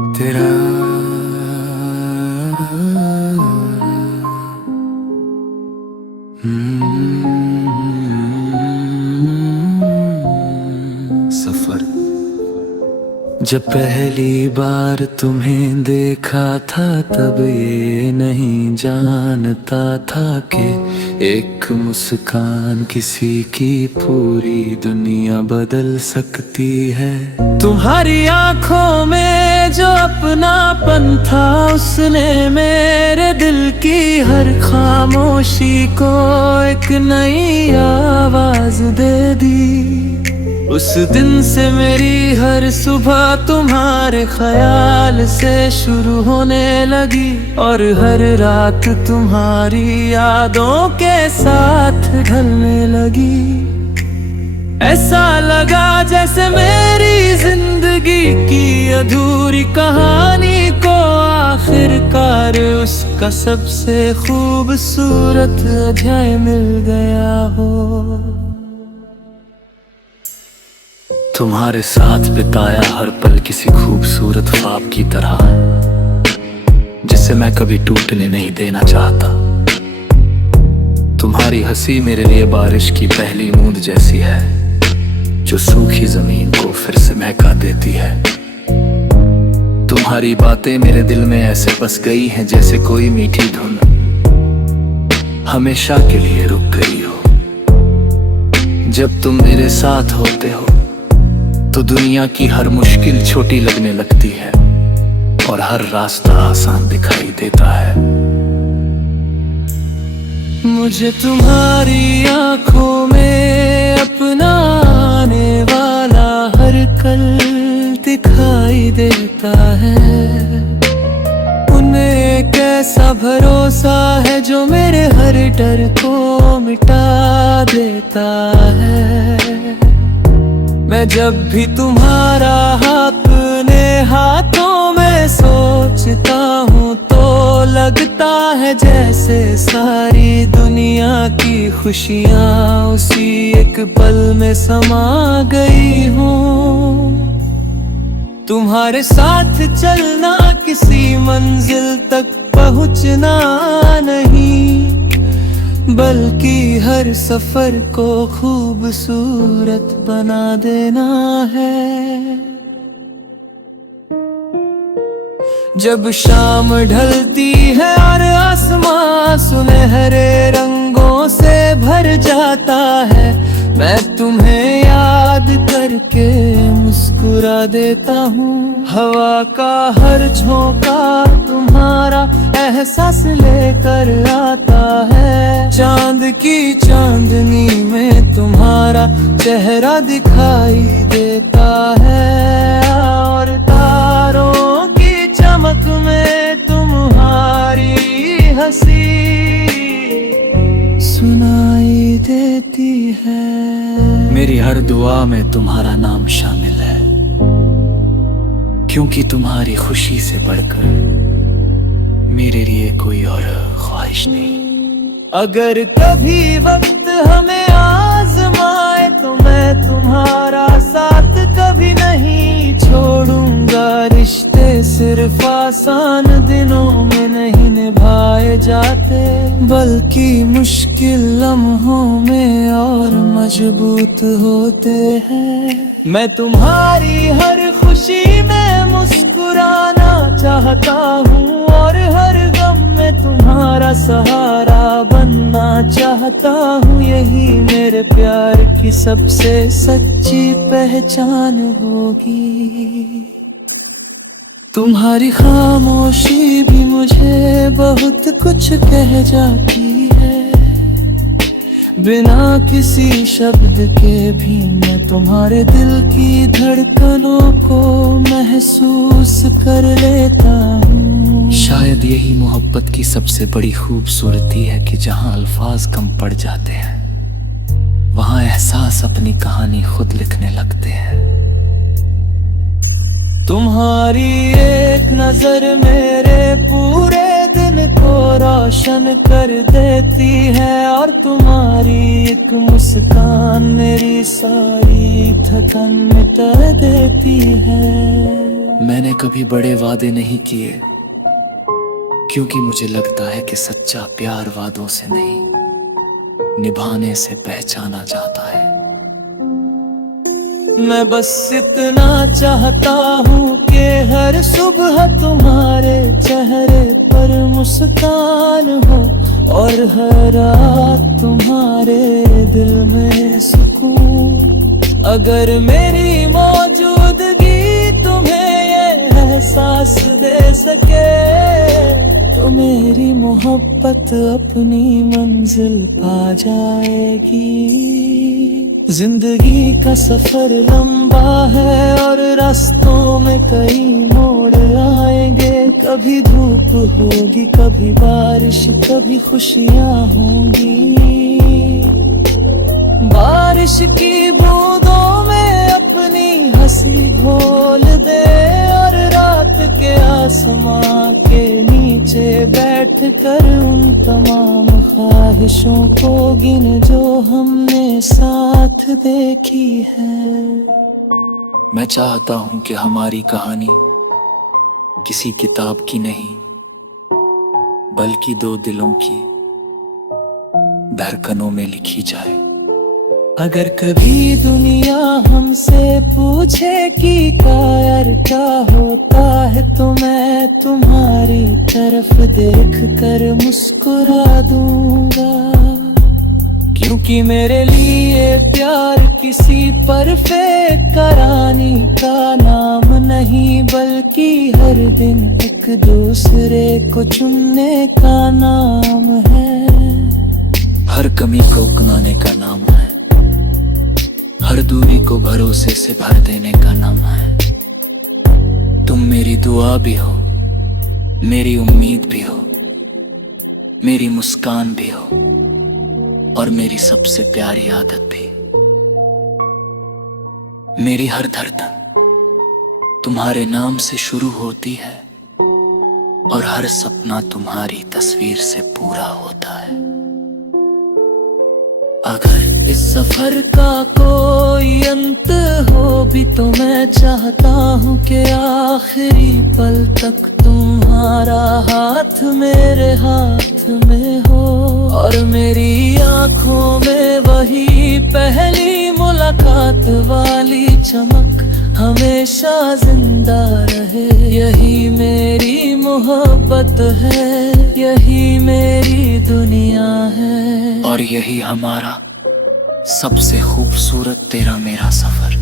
तेरा सफर। जब पहली बार तुम्हें देखा था तब ये नहीं जानता था कि एक मुस्कान किसी की पूरी दुनिया बदल सकती है। तुम्हारी आंखों में जो अपनापन था उसने मेरे दिल की हर खामोशी को एक नई आवाज दे दी। उस दिन से मेरी हर सुबह तुम्हारे ख्याल से शुरू होने लगी और हर रात तुम्हारी यादों के साथ ढलने लगी। ऐसा लगा जैसे मेरी जिंदगी की अधूरी कहानी को आखिरकार उसका सबसे खूबसूरत अध्याय मिल गया हो। तुम्हारे साथ बिताया हर पल किसी खूबसूरत ख्वाब की तरह, जिसे मैं कभी टूटने नहीं देना चाहता। तुम्हारी हंसी मेरे लिए बारिश की पहली बूंद जैसी है, जो सूखी जमीन को फिर से महका देती है। तुम्हारी बातें मेरे दिल में ऐसे बस गई हैं जैसे कोई मीठी धुन हमेशा के लिए रुक गई हो। जब तुम मेरे साथ होते हो तो दुनिया की हर मुश्किल छोटी लगने लगती है और हर रास्ता आसान दिखाई देता है। मुझे तुम्हारी आंखों में अपना आने वाला हर कल दिखाई देता है। उन्हें एक ऐसा भरोसा है जो मेरे हर डर को मिटा देता है। मैं जब भी तुम्हारा अपने हाथों में सोचता हूँ तो लगता है जैसे सारी दुनिया की खुशियाँ उसी एक पल में समा गई हूँ। तुम्हारे साथ चलना किसी मंजिल तक पहुँचना नहीं, बल्कि हर सफर को खूबसूरत बना देना है। जब शाम ढलती है और आसमां सुनहरे रंगों से भर जाता है, मैं तुम्हें याद करके मुस्कुरा देता हूँ। हवा का हर झोंका तुम्हारा एहसास लेकर आता है। चांद की चांदनी में तुम्हारा चेहरा दिखाई देता है और तारों की चमक में तुम्हारी हंसी सुनाई देती है। मेरी हर दुआ में तुम्हारा नाम शामिल है, क्योंकि तुम्हारी खुशी से बढ़कर मेरे लिए कोई और ख्वाहिश नहीं। अगर कभी वक्त हमें आजमाए तो मैं तुम्हारा साथ कभी नहीं छोड़ूंगा। रिश्ते सिर्फ आसान दिनों में नहीं निभाए जाते, बल्कि मुश्किल लम्हों में और मजबूत होते हैं। मैं तुम्हारी हर खुशी में मुस्कुराना चाहता हूँ और हर गम में तुम्हारा सहारा बनना चाहता हूँ। यही मेरे प्यार की सबसे सच्ची पहचान होगी। तुम्हारी खामोशी भी मुझे बहुत कुछ कह जाती है। बिना किसी शब्द के भी मैं तुम्हारे दिल की धड़कनों को महसूस कर लेता हूँ। शायद यही मोहब्बत की सबसे बड़ी खूबसूरती है कि जहाँ अल्फाज कम पड़ जाते हैं, वहाँ एहसास अपनी कहानी खुद लिखने लगते हैं। तुम्हारी एक नजर मेरे पूरे दिन को रोशन कर देती है और तुम्हारी एक मुस्कान मेरी सारी थकन मिटा देती है। मैं मैंने कभी बड़े वादे नहीं किए, क्योंकि मुझे लगता है कि सच्चा प्यार वादों से नहीं, निभाने से पहचाना जाता है। मैं बस इतना चाहता हूँ कि हर सुबह तुम्हारे चेहरे पर मुस्कान हो, और हर रात तुम्हारे दिल में सुकून। अगर मेरी मौजूदगी तुम्हें ये एहसास दे सके, तो मेरी मोहब्बत अपनी मंजिल पा जाएगी। जिंदगी का सफर लंबा है और रास्तों में कई मोड़ आएंगे। कभी धूप होगी, कभी बारिश, कभी खुशियाँ होंगी। बारिश की बूंदों में अपनी हंसी घोल दे, और रात के आसमां के नीचे बैठ कर उन तमाम ख्वाहिशों को गिन जो हमने साथ देखी है। मैं चाहता हूँ कि हमारी कहानी किसी किताब की नहीं, बल्कि दो दिलों की धड़कनों में लिखी जाए। अगर कभी दुनिया हमसे पूछे कि कायर क्या होता है, तो मैं तुम्हारी तरफ देख कर मुस्कुरा दूंगा। क्योंकि मेरे लिए प्यार किसी परफेक्ट करानी का नाम नहीं, बल्कि हर दिन एक दूसरे को चुनने का नाम है। हर कमी को अपनाने का नाम है, हर दूरी को भरोसे से भर देने का नाम है। तुम मेरी दुआ भी हो, मेरी उम्मीद भी हो, मेरी मुस्कान भी हो, और मेरी सबसे प्यारी आदत भी। मेरी हर धड़कन तुम्हारे नाम से शुरू होती है, और हर सपना तुम्हारी तस्वीर से पूरा होता है। अगर इस सफर का कोई अंत हो भी, तो मैं चाहता हूँ कि आखिरी पल तक तुम्हारा हाथ मेरे हाथ में हो, और मेरी आँखों में वही पहली मुलाकात वाली चमक हमेशा जिंदा रहे। यही मेरी मोहब्बत है, यही मेरी दुनिया है, और यही हमारा सबसे खूबसूरत तेरा मेरा सफर।